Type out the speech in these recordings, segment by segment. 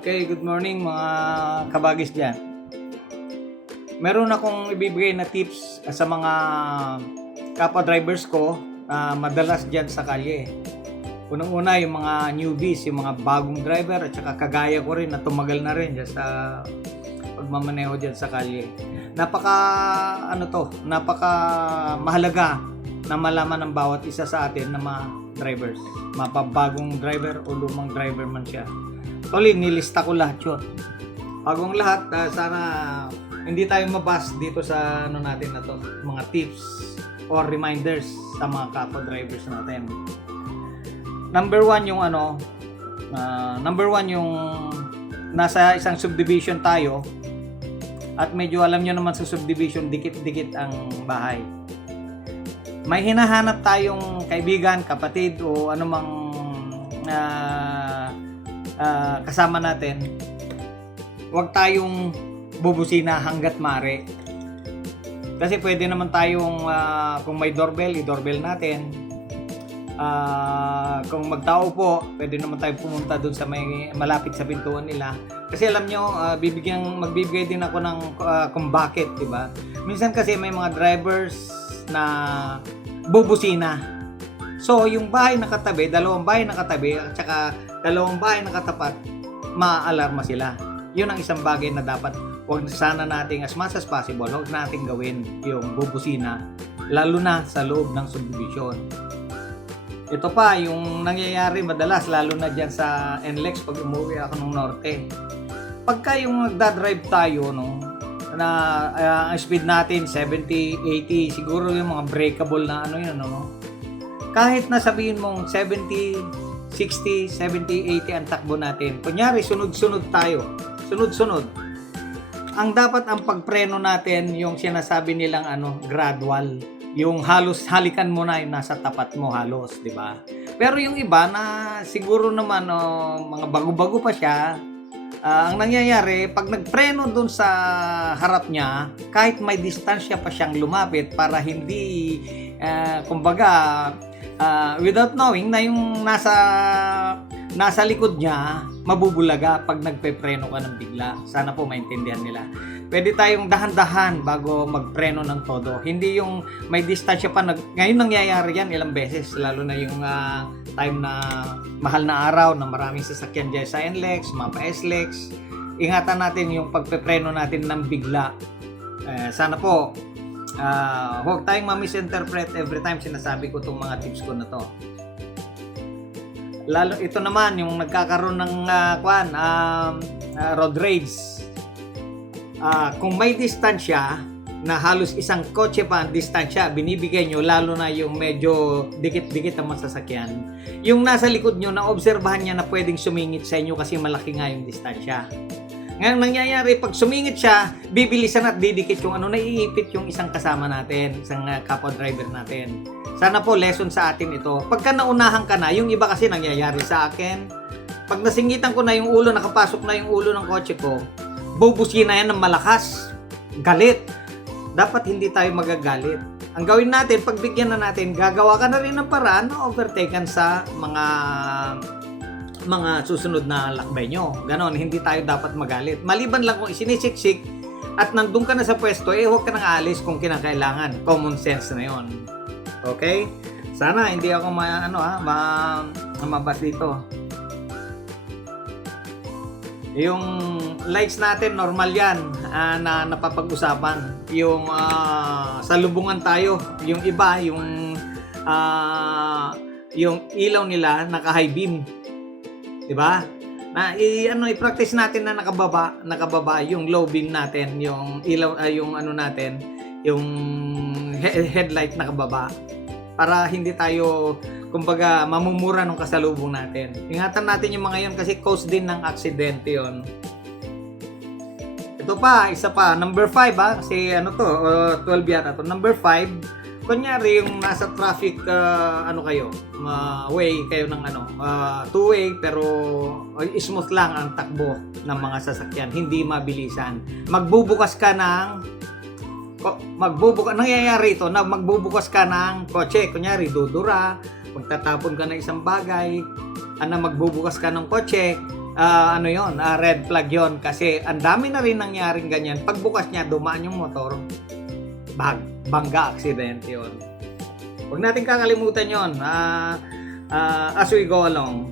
Okay, good morning mga kabagis dyan. Meron akong ibibigay na tips sa mga kapwa drivers ko na madalas dyan sa kalye. Unang-una yung mga newbies, yung mga bagong driver at saka kagaya ko rin na tumagal na rin dyan sa pagmamaneho dyan sa kalye. Napaka mahalaga na malaman ng bawat isa sa atin na mga drivers. Mapabagong driver o lumang driver man siya. Actually, nilista ko lahat yun. Bagong lahat, sana hindi tayo mabas dito sa natin na to, mga tips or reminders sa mga kapwa drivers natin. Number one yung nasa isang subdivision tayo at medyo alam nyo naman sa subdivision, dikit-dikit ang bahay. May hinahanap tayong kaibigan, kapatid o anumang kasama natin, huwag tayong bubusina hanggat mare. Kasi pwede naman tayong kung may doorbell, i-doorbell natin. Kung magtao po, pwede naman tayong pumunta dun sa may malapit sa pintuan nila. Kasi alam nyo, magbibigay din ako ng kung bakit, di ba? Minsan kasi may mga drivers na bubusina. So, yung bahay nakatabi, dalawang bahay nakatabi, at saka dalawang bahay nakatapat, maaalarma sila. Yun ang isang bagay na dapat huwag sana nating as much as possible, huwag nating gawin yung bubusina, lalo na sa loob ng subdivision. Ito pa, yung nangyayari madalas, lalo na dyan sa NLEX pag umuwi ako ng norte. Pagka yung nagdadrive tayo, na ang speed natin 70, 80, siguro yung mga breakable na kahit na sabihin mong 70, 60, 70, 80 ang takbo natin. Kunyari, sunod-sunod tayo. Sunod-sunod. Ang dapat ang pagpreno natin, yung sinasabi nilang gradual. Yung halos halikan mo na yung nasa tapat mo halos, di ba? Pero yung iba na siguro naman mga bago-bago pa siya, ang nangyayari, pag nagpreno dun sa harap niya, kahit may distansya pa siyang lumapit para hindi, without knowing na yung nasa likod niya, mabubulaga pag nagpepreno ka ng bigla. Sana po maintindihan nila. Pwede tayong dahan-dahan bago magpreno ng todo. Hindi yung may distansya pa. Ngayon nangyayari yan ilang beses, lalo na yung time na mahal na araw na maraming sasakyan dyan sa NLEX, mga pa-SLEX. Ingatan natin yung pagpepreno natin ng bigla. Sana po huwag tayong ma-misinterpret every time sinasabi ko itong mga tips ko na to. Lalo ito naman yung nagkakaroon ng road rage. Kung may distansya na halos isang kotse pa ang distansya binibigay nyo, lalo na yung medyo dikit-dikit ang masasakyan, yung nasa likod nyo na obserbahan niya na pwedeng sumingit sa inyo kasi malaki nga yung distansya. Ngayon nangyayari, pag sumingit siya, bibilisan at didikit yung naiipit yung isang kasama natin, isang kapwa driver natin. Sana po lesson sa atin ito. Pagka naunahan ka na, yung iba kasi nangyayari sa akin, pag nasingitan ko na yung ulo, nakapasok na yung ulo ng kotse ko, bubusina yan ng malakas, galit. Dapat hindi tayo magagalit. Ang gawin natin, pagbigyan na natin, gagawa ka na rin ng paraan na overtaken sa mga susunod na lakbay nyo. Ganon, hindi tayo dapat magalit. Maliban lang kung isinisiksik at nandun ka na sa pwesto, huwag ka nang aalis kung kinakailangan. Common sense na yon. Okay? Sana hindi ako mabas dito. Yung lights natin, normal yan na napapag-usapan. Yung salubungan tayo, yung iba, yung ilaw nila naka-high beam. Diba? Na i-practice natin na nakababa yung low beam natin, yung ilaw natin, yung headlight nakababa para hindi tayo kumbaga mamumura ng kasalubong natin. Ingatan natin yung mga yon kasi cause din ng aksidente yon. Ito pa, isa pa, number 5 kasi 12 yata to. Number 5, kunyari yung nasa traffic way kayo ng two-way pero smooth lang ang takbo ng mga sasakyan, hindi mabilisan. Nangyayari ito na magbubukas ka ng kotse, kunyari dudura, magtatapon ka ng isang bagay, magbubukas ka ng kotse, ano yon, red flag yon, kasi ang dami na rin nangyaring ganyan. Pagbukas niya, dumaan yung motor, bangga, aksidente yon. Huwag natin kakalimutan yon as we go along.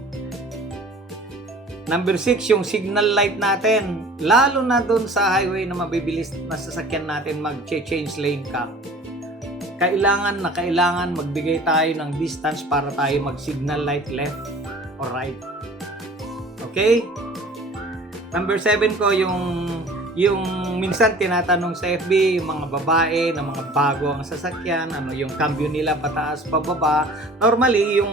Number 6, yung signal light natin. Lalo na doon sa highway na mabibilis na sasakyan natin, mag-change lane ka. Kailangan magbigay tayo ng distance para tayo mag-signal light left or right. Okay? Number 7 ko, yung minsan tinatanong sa FB, yung mga babae na mga bago ang sasakyan, ano yung cambio nila pataas pababa. Normally, yung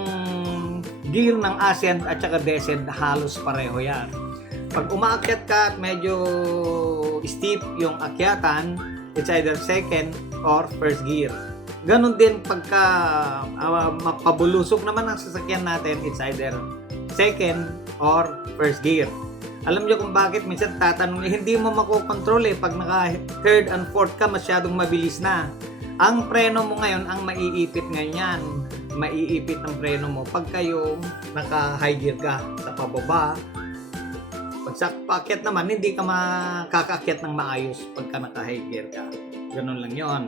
gear ng ascent at saka descent halos pareho yan. Pag umaakyat ka at medyo steep yung akyatan, it's either second or first gear. Ganon din pagka mapabulusok naman ang sasakyan natin, it's either second or first gear. Alam niyo kung bakit minsan tatanong, hindi mo makokontrol pag naka third and fourth ka, masyadong mabilis na. Ang preno mo ngayon ang maiipit ngayon. Maiipit ang preno mo pag kayo naka high gear ka sa pababa. Pag sa paakyat naman, hindi ka makakaakyat ng maayos pagka naka high gear ka. Ganun lang yon.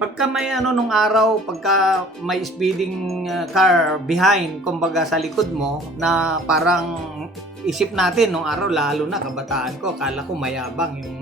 Pagka may nung araw, pagka may speeding car behind, kumbaga sa likod mo, na parang isip natin nung araw, lalo na kabataan ko, akala ko mayabang yung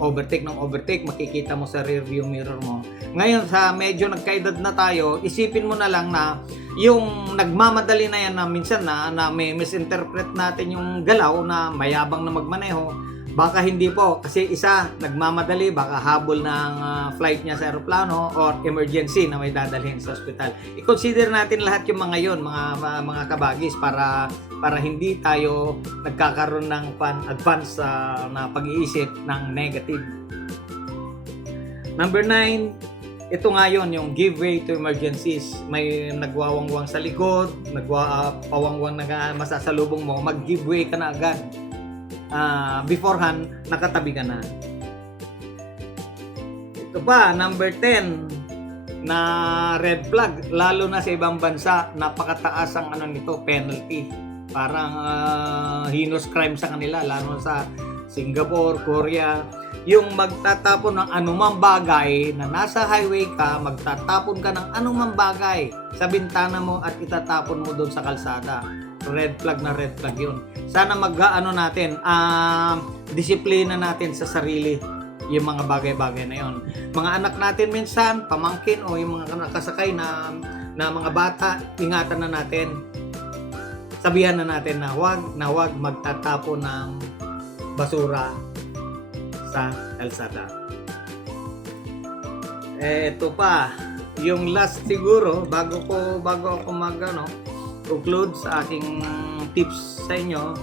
overtake, makikita mo sa rear view mirror mo. Ngayon, sa medyo nagkaedad na tayo, isipin mo na lang na yung nagmamadali na yan na minsan na may misinterpret natin yung galaw na mayabang na magmaneho. Baka hindi po, kasi isa nagmamadali, baka habol ng flight niya sa aeroplano or emergency na may dadalhin sa ospital. I-consider natin lahat yung mga yon, mga kabagis, para hindi tayo nagkakaroon ng advance na pag-iisip ng negative. Number 9, ito nga yun, yung give way to emergencies. May nagwawangwang sa likod, pawangwang na masasalubong mo, mag-give way ka na agad. Beforehand, nakatabi ka na. Ito pa, number 10 na red flag, lalo na sa ibang bansa, napakataas ang nito, penalty. Parang heinous crime sa kanila, lalo sa Singapore, Korea. Yung magtatapon ng anumang bagay na nasa highway ka, magtatapon ka ng anumang bagay sa bintana mo at itatapon mo doon sa kalsada. Red flag yun. Sana natin, disiplina natin sa sarili yung mga bagay-bagay na yun. Mga anak natin minsan, pamangkin o yung mga nakasakay na mga bata, ingatan na natin. Sabihan na natin na huwag magtatapon ng basura sa kalsada. Ito pa, yung last siguro, bago ako conclude sa aking tips sa inyo,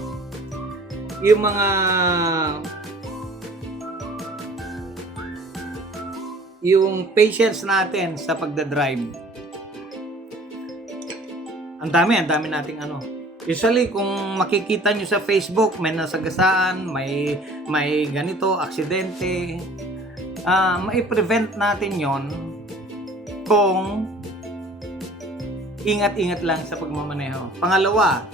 yung patience natin sa pagdadrive. Ang dami nating Usually, kung makikita nyo sa Facebook, may nasagasaan, may ganito, aksidente, mai-prevent natin yon kung ingat-ingat lang sa pagmamaneho. Pangalawa,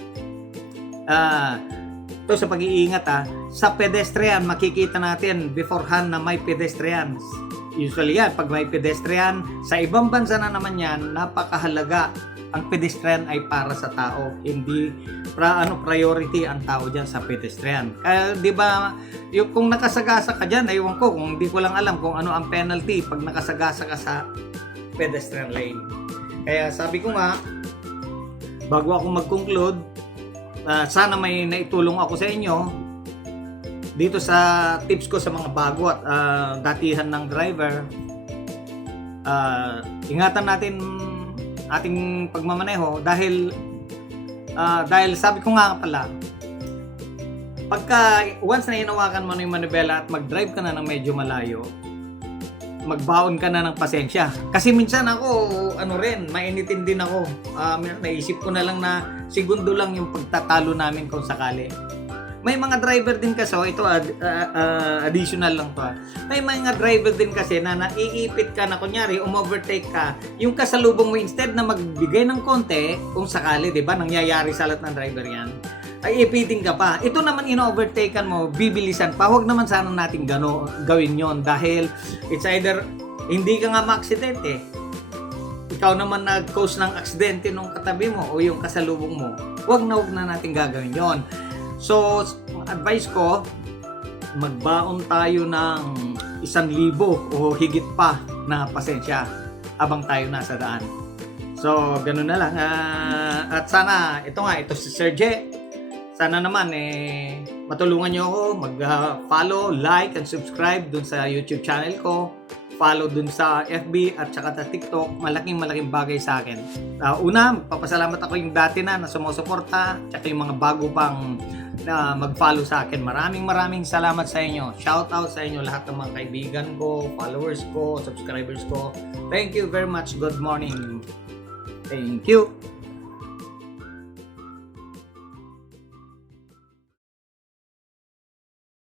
ito sa pag-iingat sa pedestrian, makikita natin beforehand na may pedestrians. Usually yan, pag may pedestrian, sa ibang bansa na naman yan, napakahalaga. Ang pedestrian ay para sa tao, hindi priority ang tao diyan sa pedestrian. Kaya 'di ba, yung kung nakasagasa ka diyan, aywan ko, kung hindi ko lang alam kung ano ang penalty pag nakasagasa ka sa pedestrian lane. Kaya sabi ko nga, bago ako mag-conclude, sana may naitulong ako sa inyo dito sa tips ko sa mga bago at datihan ng driver. Ingatan natin ating pagmamaneho dahil sabi ko nga pala, pagka once na hinawakan mo na yung manibela at mag-drive ka na ng medyo malayo, magbaon ka na ng pasensya. Kasi minsan ako, mainitin din ako. Naisip ko na lang na segundo lang yung pagtatalo namin kung sakali. May mga driver din kasi, ito additional lang to. May mga driver din kasi na naiipit ka na, kunyari, overtake ka, yung kasalubong mo, instead na magbigay ng konti, kung sakali, di ba, nangyayari sa lahat ng driver yan, ay ipiting ka pa. Ito naman ino-overtaken mo, bibilisan pa. Huwag naman sana natin gawin yon dahil it's either hindi ka nga ma-accident eh. Ikaw naman nag-cause ng aksidente nung katabi mo o yung kasalubong mo. Huwag na natin gagawin yon. So, advice ko, magbaon tayo ng 1,000 o higit pa na pasensya habang tayo nasa daan. So, ganun na lang. At sana, ito si Sir J. Sana naman, matulungan nyo ako mag-follow, like, and subscribe dun sa YouTube channel ko. Follow dun sa FB at saka sa TikTok. Malaking bagay sa akin. Una, papasalamat ako yung dati na sumusuporta, tsaka yung mga bago pang mag-follow sa akin. Maraming salamat sa inyo. Shout out sa inyo lahat ng mga kaibigan ko, followers ko, subscribers ko. Thank you very much. Good morning. Thank you.